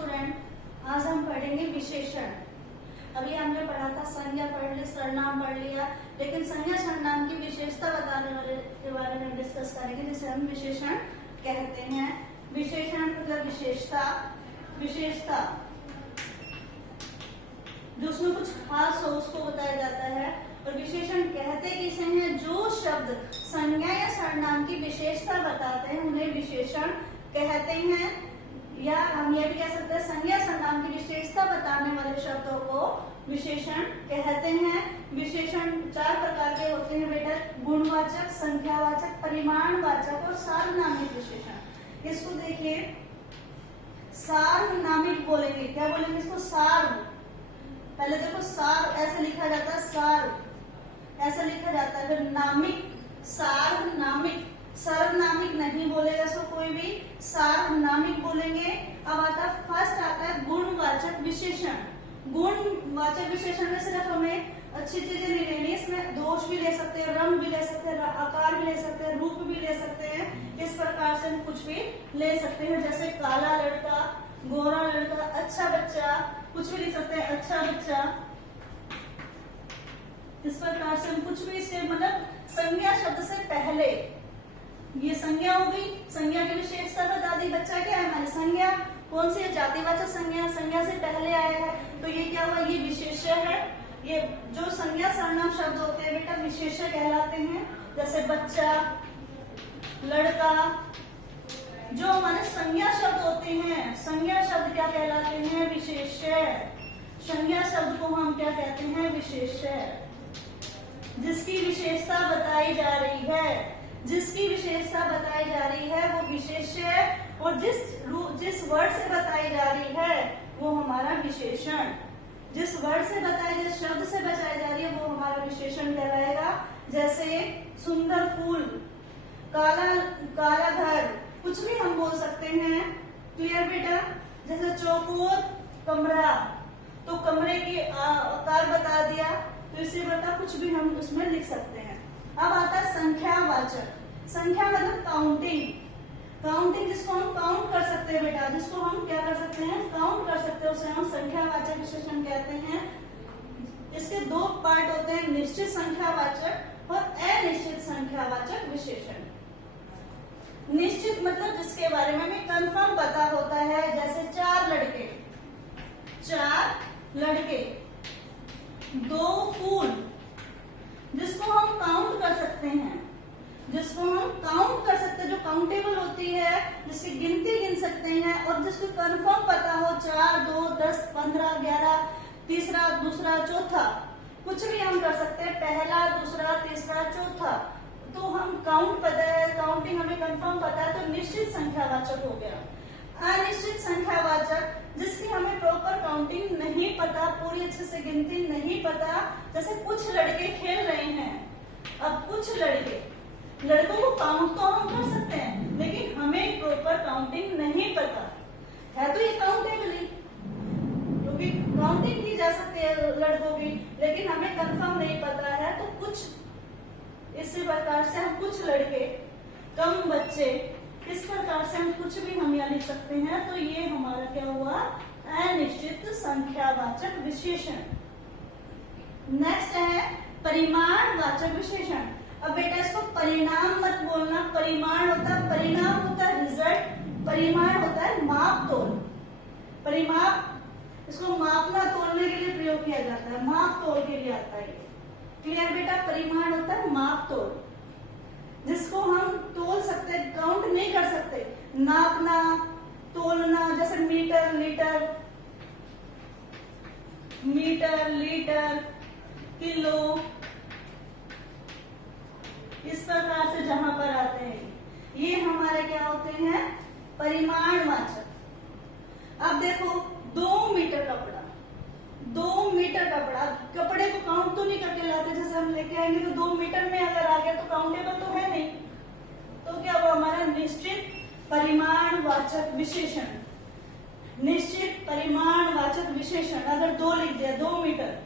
Student, आज हम पढ़ेंगे विशेषण। अभी हमने पढ़ा था संज्ञा पढ़ ली, सर्वनाम पढ़ लिया, लेकिन संज्ञा सर्वनाम की विशेषता बताने वाले के बारे में डिस्कस करेंगे, जिसे हम विशेषण कहते हैं। विशेषण मतलब विशेषता। विशेषता जो उसमें कुछ खास हो उसको बताया जाता है। और विशेषण कहते किसे हैं? जो शब्द संज्ञा या सर्वनाम की विशेषता बताते हैं उन्हें विशेषण कहते हैं। या हम ये भी कह सकते हैं संज्ञा सर्वनाम की विशेषता बताने वाले शब्दों को विशेषण कहते हैं। विशेषण चार प्रकार के होते हैं बेटा, गुणवाचक, संख्यावाचक, परिमाणवाचक और सार्वनामिक विशेषण। इसको देखिए, सार्वनामिक बोलेंगे, क्या बोलेंगे इसको? सार्व। पहले देखो सार्व ऐसे लिखा जाता है, सार्व ऐसा लिखा जाता है, फिर नामिक, सार्वनामिक। सर्वनामिक नहीं बोलेगा इसको कोई भी, सार्वनामिक बोलेंगे। अब आता है फर्स्ट आता है गुणवाचक विशेषण। गुणवाचक विशेषण में सिर्फ हमें अच्छी चीजें नहीं लेनी, इसमें दोष भी ले सकते हैं, रंग भी ले सकते हैं, आकार भी ले सकते हैं, रूप भी ले सकते हैं। इस प्रकार से हम कुछ भी ले सकते हैं, जैसे काला लड़का, गोरा लड़का, अच्छा बच्चा, कुछ भी लिख सकते हैं, अच्छा बच्चा। इस प्रकार से हम कुछ भी इसके मतलब संज्ञा शब्द से पहले, ये संज्ञा हो गई, संज्ञा की विशेषता बता दी। बच्चा क्या है? हमारी संज्ञा कौन सी है? जातिवाचक संज्ञा, संज्ञा से पहले आया है, तो ये क्या हुआ? ये विशेष्य है। ये जो संज्ञा सर्वनाम शब्द होते हैं बेटा विशेष्य कहलाते हैं, जैसे बच्चा, लड़का। जो हमारे संज्ञा शब्द होते हैं, संज्ञा शब्द क्या कहलाते हैं? विशेष्य। संज्ञा शब्द को हम क्या कहते हैं? विशेष्य। जिसकी विशेषता बताई जा रही है, जिसकी विशेषता बताई जा रही है वो विशेष्य है, और जिस वर्ड से बताई जा रही है वो हमारा विशेषण। जिस वर्ड से बताई, जिस शब्द से बताई जा रही है वो हमारा विशेषण कहलाएगा। जैसे सुंदर फूल, काला घर, कुछ भी हम बोल सकते हैं। क्लियर बेटा? जैसे चौकोर कमरा, तो कमरे की आकार बता दिया, तो इसी प्रकार कुछ भी हम उसमें लिख सकते हैं। अब आता है संख्यावाचक। संख्या मतलब काउंटिंग। काउंटिंग जिसको हम काउंट कर सकते हैं बेटा, जिसको हम क्या कर सकते हैं? काउंट कर सकते हैं, उसे हम संख्यावाचक विशेषण कहते हैं। इसके दो पार्ट होते हैं, निश्चित संख्यावाचक और अनिश्चित संख्यावाचक विशेषण। निश्चित मतलब जिसके बारे में हमें कंफर्म पता होता है, जैसे चार लड़के, दो फूल, जिसको हम काउंट कर सकते हैं, जिसको हम काउंट कर सकते हैं, जो काउंटेबल होती है, जिसकी गिनती गिन सकते हैं, और जिसको कंफर्म पता हो 4, 2, 10, 15, 11, तीसरा, दूसरा, चौथा, कुछ भी हम कर सकते हैं, पहला, दूसरा, तीसरा, चौथा। तो हम काउंट पता है, काउंटिंग हमें कंफर्म पता है, तो निश्चित संख्यावाचक हो गया। अनिश्चित संख्यावाचक जिसकी हमें प्रॉपर काउंटिंग नहीं पता, पूरी अच्छे से गिनती नहीं पता, जैसे कुछ लड़के खेल रहे हैं। अब कुछ लड़कों को काउंट तो हम कर सकते हैं, लेकिन हमें प्रॉपर काउंटिंग नहीं पता है, तो ये काउंटेबल ही, क्योंकि काउंटिंग की जा सकती है लड़कों की, लेकिन हमें कंफर्म नहीं पता है, तो कुछ इसी प्रकार से हम कुछ लड़के, कम बच्चे, इस प्रकार से हम कुछ भी हम यहाँ लिख सकते हैं। तो ये हमारा क्या हुआ? अनिश्चित संख्यावाचक विशेषण। नेक्स्ट है परिमाणवाचक विशेषण। अब बेटा इसको परिणाम मत बोलना, परिमाण होता है, परिणाम होता है रिजल्ट, परिमाण होता है माप तोल। परिमाप इसको मापना तोलने के लिए प्रयोग किया जाता है, माप तोल के लिए आता है। क्लियर बेटा? परिमाण होता है माप तोल, जिसको हम तोल सकते, काउंट नहीं कर सकते, नापना, तोलना, जैसे मीटर, लीटर, किलो, इस प्रकार से जहां पर आते हैं, ये हमारे क्या होते हैं? परिमाणवाचक। अब देखो 2 मीटर कपड़ा, 2 मीटर कपड़ा, कपड़े को काउंट तो नहीं करके लाते, जैसे हम लेके आएंगे तो 2 मीटर में अगर आ गया तो काउंटेबल तो है नहीं, तो क्या हुआ? हमारा निश्चित परिमाणवाचक विशेषण। निश्चित परिमाणवाचक विशेषण अगर 2 लिख दिया, 2 मीटर,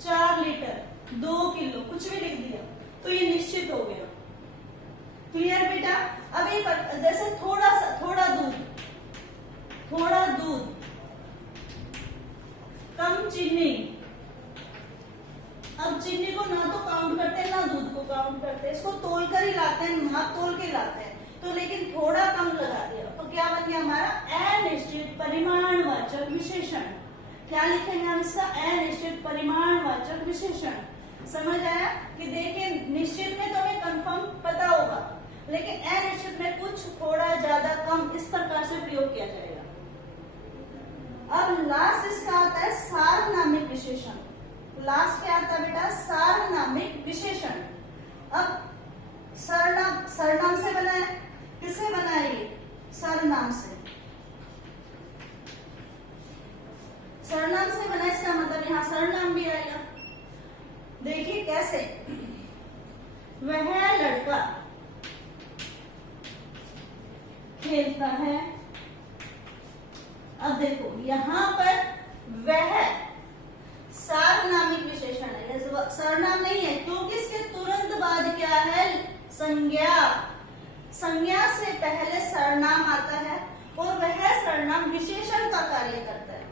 4 लीटर, 2 किलो, कुछ भी लिख दिया, तो ये निश्चित हो गया। क्लियर बेटा? अब एक जैसे थोड़ा दूध, कम चीनी। अब चीनी को ना तो काउंट करते हैं ना दूध को काउंट करते हैं, इसको तोल कर ही लाते हैं, माप तोल के लाते हैं, तो लेकिन थोड़ा कम लगा दिया तो क्या बन गया हमारा अनिश्चित परिमाणवाचक विशेषण। क्या लिखेंगे हम इसका? अनिश्चित परिमाणवाचक विशेषण। समझ आया कि देखिए निश्चित में तो हमें कंफर्म पता होगा, लेकिन अनिश्चित में कुछ थोड़ा ज्यादा कम इस प्रकार से प्रयोग किया जाएगा। अब लास्ट इसका आता है सार्वनामिक विशेषण। लास्ट क्या आता है बेटा? सार्वनामिक विशेषण। अब सर्वनाम से बना है, किससे बना है ये? सर्वनाम से। सर्वनाम से बना, इसका मतलब यहाँ सर्वनाम भी आएगा। देखिए कैसे, वह लड़का खेलता है। अब देखो यहाँ पर वह सार्वनामिक विशेषण है, सर्वनाम नहीं है, क्योंकि इसके तुरंत बाद क्या है? संज्ञा। संज्ञा से पहले सर्वनाम आता है और वह सर्वनाम विशेषण का कार्य करता है।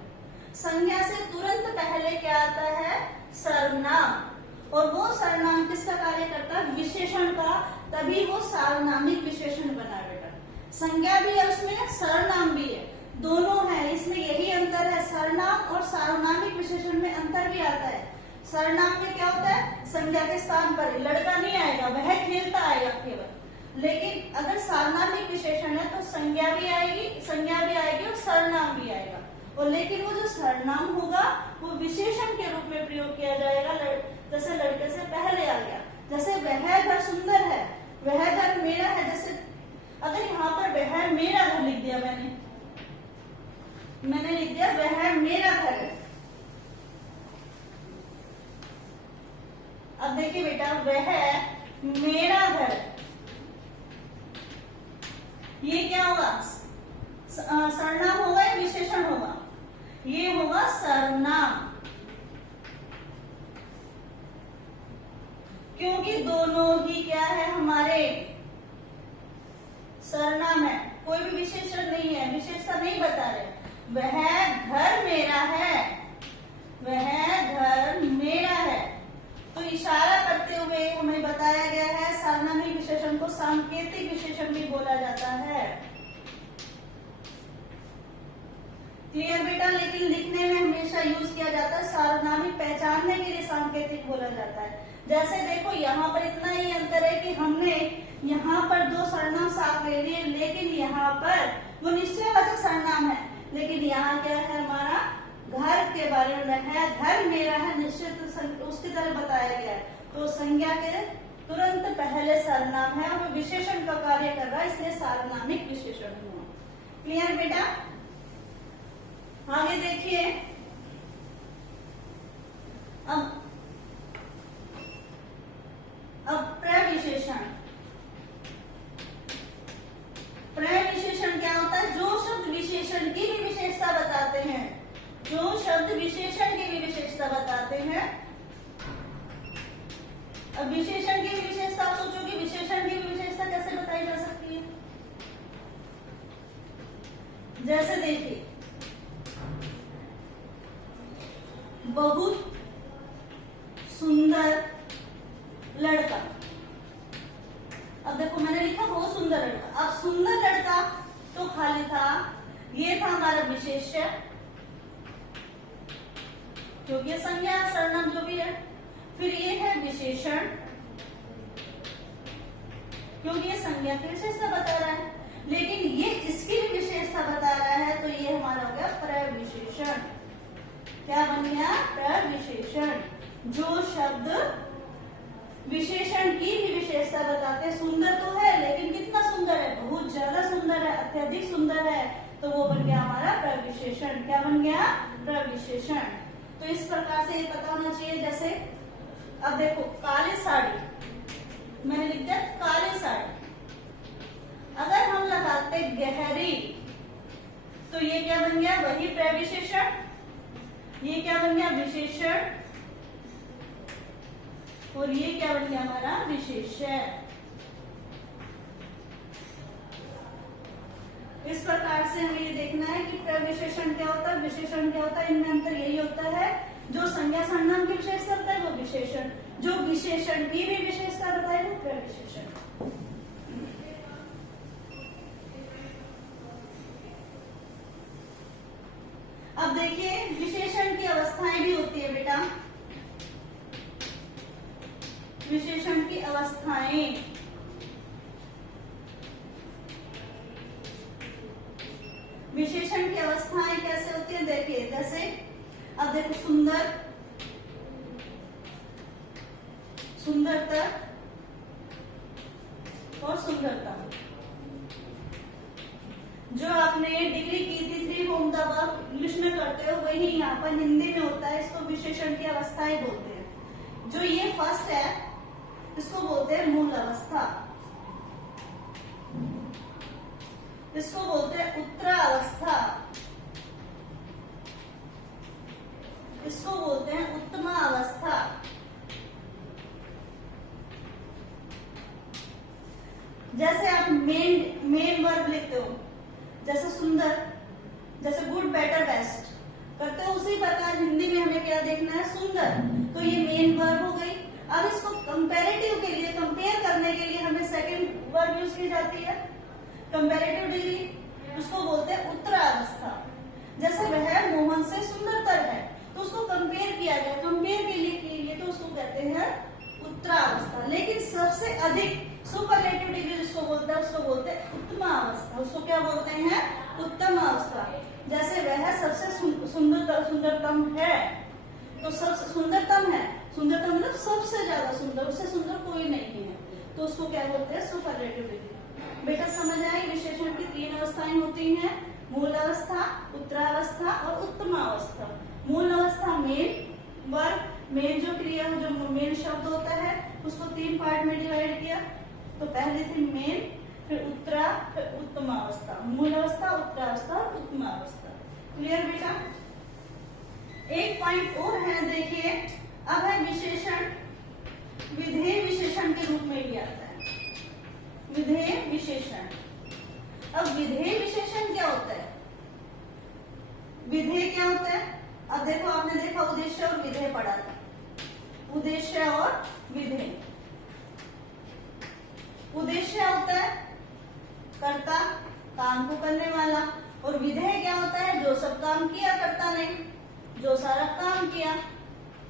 संज्ञा से तुरंत पहले क्या आता है? सर्वनाम। और वो सर्वनाम किसका कार्य करता है? विशेषण का, तभी वो सार्वनामिक विशेषण बना बेटा। संज्ञा भी है उसमें, सर्वनाम भी है, दोनों है, इसमें यही अंतर है। सर्वनाम और सार्वनामिक विशेषण में अंतर भी आता है। सर्वनाम में क्या होता है? संज्ञा के स्थान पर लड़का नहीं आएगा, वह खेलता आएगा केवल। लेकिन अगर सार्वनामिक विशेषण है तो संज्ञा भी आएगी और सर्वनाम भी आएगा। और लेकिन वो जो सर्वनाम होगा वो विशेषण के रूप में प्रयोग किया जाएगा। जैसे लड़के से पहले आ गया, जैसे वह घर सुंदर है, वह घर मेरा है। जैसे अगर यहाँ पर वह मेरा घर लिख दिया, मैंने लिख दिया वह मेरा घर है। अब देखिए बेटा, वह मेरा घर, ये क्या होगा? सर्वनाम होगा या विशेषण होगा? ये होगा सर्वनाम, क्योंकि दोनों ही क्या है हमारे? सर्वनाम है, कोई भी विशेषण नहीं है, विशेषता नहीं बता रहे। वह घर मेरा है, वह घर मेरा है, तो इशारा करते हुए हमें बताया गया है सार्वनामिक विशेषण को सांकेतिक विशेषण भी बोला जाता है। क्लियर बेटा? लेकिन लिखने में हमेशा यूज किया जाता है सार्वनामिक, पहचानने के लिए सांकेतिक बोला जाता है। जैसे देखो यहाँ पर इतना ही अंतर है कि हमने यहाँ पर दो सर्वनाम साथ ले लिए, लेकिन यहाँ पर वो निश्चयवाचक सर्वनाम है, लेकिन यहाँ क्या है हमारा? घर के बारे में है, घर मेरा है, निश्चित उसकी तरह बताया गया है। तो संज्ञा के तुरंत पहले सर्वनाम है और वो विशेषण का कार्य कर रहा है, इसलिए सार्वनामिक विशेषण हुआ। क्लियर बेटा? आगे देखिए, अब प्रविशेषण। प्रविशेषण क्या होता है? जो शब्द विशेषण की भी विशेषता बताते हैं, जो शब्द विशेषण की भी विशेषता बताते हैं। अब विशेषण की भी विशेषता आप सोचोगे, विशेषण की भी विशेषता कैसे बताई जा सकती है? जैसे देखिए, बहुत सुंदर लड़का। अब देखो मैंने लिखा बहुत सुंदर लड़का। अब सुंदर लड़का तो खाली था, ये था हमारा विशेष्य, क्योंकि संज्ञा सर्वनाम जो भी है। फिर ये है विशेषण, क्योंकि ये संज्ञा की विशेषता बता रहा है, लेकिन ये इसकी भी विशेषता बता रहा है, तो ये हमारा हो गया प्रविशेषण। क्या बन गया? प्रविशेषण। जो शब्द विशेषण की भी विशेषता बताते हैं। सुंदर तो है, लेकिन कितना सुंदर है? बहुत ज्यादा सुंदर है, अत्यधिक सुंदर है, तो वो बन गया हमारा प्रविशेषण। क्या बन गया? प्रविशेषण। तो इस प्रकार से ये पता होना चाहिए। जैसे अब देखो, काली साड़ी, मैंने लिख दिया काली साड़ी। अगर हम लगाते गहरी, तो ये क्या बन गया? वही प्रविशेषण। ये क्या बन गया? विशेषण। और ये क्या बन गया? हमारा विशेष्य। इस प्रकार से हमें ये देखना है कि प्रविशेषण क्या होता है, विशेषण क्या होता है, इनमें अंतर यही होता है, जो संज्ञा सर्वनाम की विशेषता होता है वो विशेषण, जो विशेषण की भी विशेषता बताए वो प्रविशेषण। अब देखिए विशेषण की अवस्थाएं भी होती है बेटा, विशेषण की अवस्थाएं, विशेषण की अवस्थाएं कैसे होती है देखिए, जैसे अब देखो सुंदर, सुंदरतर और सुंदरता। जो आपने डिग्री की थी 3 फॉर्म तब आप इंग्लिश में करते हो वही यहाँ पर हिंदी में होता है, इसको विशेषण की अवस्थाएं बोलते हैं। जो ये फर्स्ट है इसको बोलते हैं मूल अवस्था, इसको बोलते हैं उत्तरावस्था, इसको बोलते हैं उत्तमा अवस्था। जैसे आप मेन वर्ब लिखते हो, जैसे सुंदर, जैसे गुड बेटर बेस्ट करते हो, उसी प्रकार हिंदी में हमें क्या देखना है, सुंदर, तो ये मेन वर्ब हो गई। अब इसको कंपैरेटिव के लिए, कंपेयर करने के लिए हमें सेकंड वर्ब यूज की जाती है, कंपैरेटिव डिग्री, उसको बोलते हैं उत्तरावस्था। जैसे वह मोहन से सुंदरतर है तो उसको कंपेयर किया गया, कंपेयर के लिए तो उसको कहते हैं उत्तरावस्था। लेकिन सबसे अधिक सुपरलेटिव डिग्री जिसको बोलते हैं उसको बोलते हैं उत्तम अवस्था, उसको क्या बोलते हैं, उत्तम अवस्था। जैसे वह सबसे सुंदरतम है, तो सबसे सुंदरतम है, सुंदरतम मतलब सबसे ज्यादा सुंदर, उससे सुंदर कोई नहीं है, तो उसको क्या बोलते हैं, सुपरलेटिव डिग्री। बेटा समझ आए, विशेषण की 3 अवस्थाएं होती हैं, मूल अवस्था, उत्तरावस्था और उत्तमावस्था। मूल अवस्था मेन वर्ब, मेन जो क्रिया जो मेन शब्द होता है उसको 3 पार्ट में डिवाइड किया, तो पहले थी मेन, फिर उत्तरा, फिर उत्तमावस्था। मूल अवस्था, उत्तरावस्था और उत्तमावस्था। क्लियर बेटा? एक पॉइंट और है, देखिए अब है विशेषण विधेय विशेषण के रूप में भी आता है, विधेय विशेषण। अब विधेय विशेषण क्या होता है, विधेय क्या होता है, अब देखो आपने देखा उद्देश्य और विधेय पढ़ा था, उद्देश्य और विधेय। उद्देश्य होता है कर्ता, काम को करने वाला, और विधेय क्या होता है, जो सब काम किया कर्ता ने, जो सारा काम किया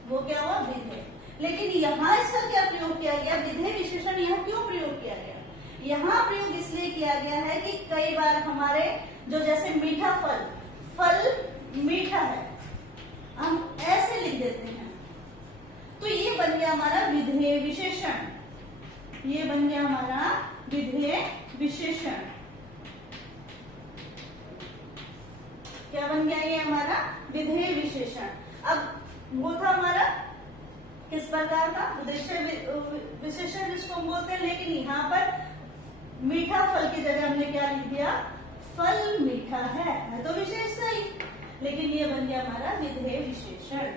वो क्या हुआ, विधेय। लेकिन यहाँ इसका क्या प्रयोग किया गया, विधेय विशेषण यहाँ क्यों प्रयोग किया गया, यहाँ प्रयोग इसलिए किया गया है कि कई बार हमारे जो जैसे मीठा फल, फल मीठा है, हम ऐसे लिख देते हैं, तो ये बन गया हमारा विधेय विशेषण, ये बन गया हमारा विधेय विशेषण। क्या बन गया ये हमारा विधेय विशेषण। अब वो था हमारा किस प्रकार का, उद्देश्य विशेषण जिसको हम बोलते हैं, लेकिन यहाँ पर मीठा फल की जगह हमने क्या लिख दिया, फल मीठा है तो विशेषता ही, लेकिन ये बन गया हमारा विधेय विशेषण।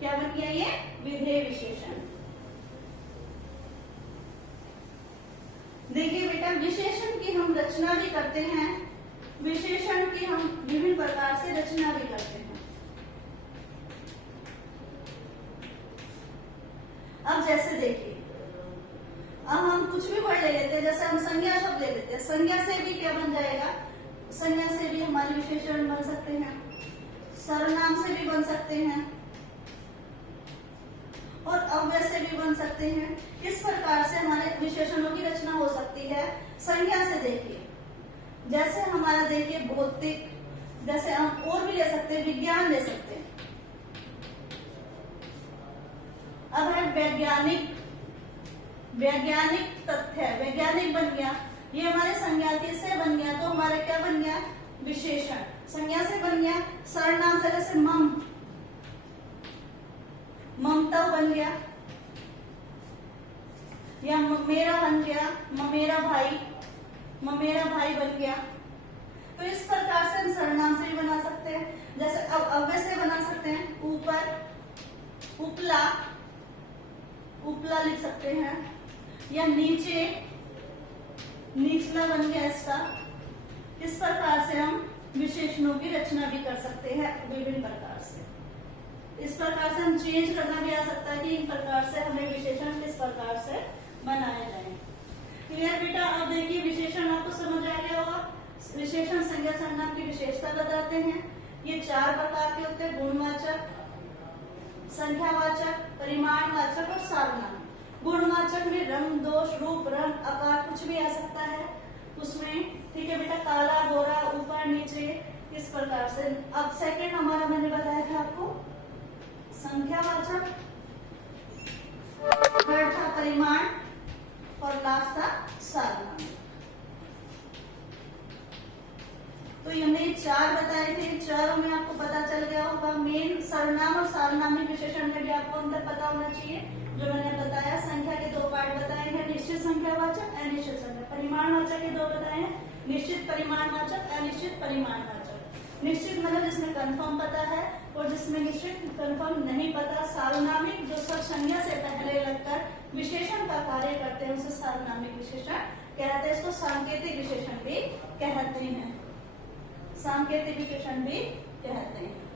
क्या बन गया ये, विधेय विशेषण। देखिए बेटा, विशेषण की हम रचना भी करते हैं, विशेषण की हम विभिन्न प्रकार से रचना भी करते हैं। अब जैसे देखिए, अब हम कुछ भी वर्ड ले लेते हैं, जैसे हम संज्ञा शब्द ले लेते हैं, संज्ञा से भी क्या बन जाएगा, संज्ञा से भी हमारे विशेषण बन सकते हैं, सर्वनाम से भी बन सकते हैं और अव्यय से भी बन सकते हैं। इस प्रकार से हमारे विशेषणों की रचना हो सकती है। संज्ञा से देखिए, जैसे हमारा देखिए भौतिक, जैसे हम और भी ले सकते हैं, विज्ञान ले सकते हैं। अब है वैज्ञानिक, वैज्ञानिक तथ्य, वैज्ञानिक बन गया, ये हमारे संज्ञा से बन गया, तो हमारा क्या बन गया, विशेषण, संज्ञा से बन गया। सर्वनाम से जैसे मम, ममता बन गया, या मेरा बन गया, मेरा भाई, मेरा भाई बन गया। तो इस प्रकार से हम सर्वनाम से भी बना सकते हैं, जैसे अब अव्यय से बना सकते हैं, ऊपर, उपला, उपला लिख सकते हैं, या नीचे, निचला बन गया इसका। इस प्रकार से हम विशेषणों की रचना भी कर सकते हैं विभिन्न प्रकार से। इस प्रकार से हम चेंज करना भी आ सकता है कि इन प्रकार से हमें विशेषण किस प्रकार से बनाए जाए। क्लियर बेटा? अब देखिए विशेषण आपको समझ आ गया होगा। विशेषण संज्ञा सर्वनाम की विशेषता बताते हैं। ये 4 प्रकार के होते हैं, गुणवाचक, संख्यावाचक, परिमाणवाचक और सार्वनामिक। गुणवाचक में रंग, दोष, रूप, रंग, आकार कुछ भी आ सकता है उसमें। ठीक है बेटा? काला, गोरा, ऊपर, नीचे, इस प्रकार से। अब सेकंड हमारा मैंने बताया था आपको संख्यावाचक, थर्ड था परिमाण और लास्ट था सार्वनामिक। तो ये हमने 4 बताए थे। चारों में आपको पता चल गया होगा। मेन सर्वनाम और सार्वनामिक विशेषण में भी आपको अंतर पता होना चाहिए। जो मैंने बताया संख्या के 2 पार्ट बताए हैं, निश्चित संख्यावाचक, अनिश्चित संख्या। परिमाणवाचक के 2 बताए हैं, निश्चित परिमाणवाचक, अनिश्चित परिमाणवाचक। निश्चित मतलब जिसमें कंफर्म पता है और जिसमें निश्चित कंफर्म नहीं पता। सार्वनामिक जो सब संज्ञा से पहले लगकर विशेषण का कार्य करते हैं उसे सार्वनामिक विशेषण कहते हैं। इसको सांकेतिक विशेषण भी कहते हैं, सांकेतिक विशेषण भी कहते हैं।